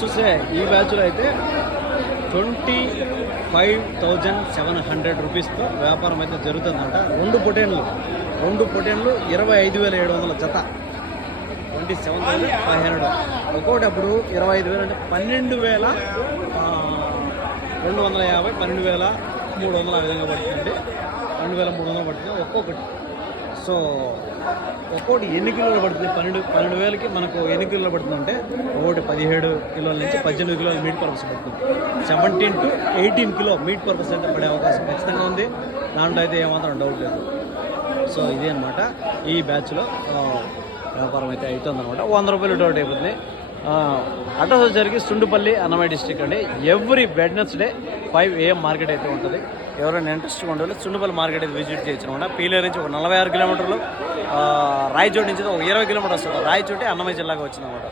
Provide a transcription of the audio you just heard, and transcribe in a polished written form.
చూస్తే ఈ బ్యాచ్లో అయితే 25,700 రూపీస్తో వ్యాపారం అయితే జరుగుతుందంట. రెండు పొటేన్లు 25,700 జత, 27,500 ఒక్కోటి. అప్పుడు 25,000 అంటే 12,250, 12,300 ఆ విధంగా పడుతుంది. 12,300 పడుతుంది ఒక్కొక్కటి. సో ఒక్కోటి ఎన్ని కిలోలు పడుతుంది? 12,000కి మనకు ఎన్ని కిలోలు పడుతుంది అంటే ఒకటి 17 కిలోల నుంచి 18 కిలోల మీట్ పర్పస్ పడుతుంది. 17 to 18 కిలో మీట్ పర్పస్ అయితే పడే అవకాశం ఖచ్చితంగా ఉంది. దాంట్లో అయితే ఏమాత్రం డౌట్ లేదు. సో ఇదే అనమాట ఈ బ్యాచ్లో వ్యాపారం అయితే అవుతుందన్నమాట. 100 రూపాయలు డౌట్ అయిపోతుంది. అడ్రస్ వచ్చేసరికి సుండుపల్లి, అన్నమయ్య డిస్ట్రిక్ట్ అండి. ఎవ్రీ వెడ్నెస్డే 5 AM మార్కెట్ అయితే ఉంటుంది. ఎవరైనా ఇంట్రెస్ట్గా ఉండాలి సుండుపల్లి మార్కెట్ అయితే విజిట్ చేయొచ్చు అనమాట. పీలేరు నుంచి ఒక 46 కిలోమీటర్లు, రాయచోటి నుంచి ఒక 20 కిలోమీటర్స్ వస్తుంది. రాయచోటి అన్నమయ్య జిల్లాగా వచ్చిందన్నమాట.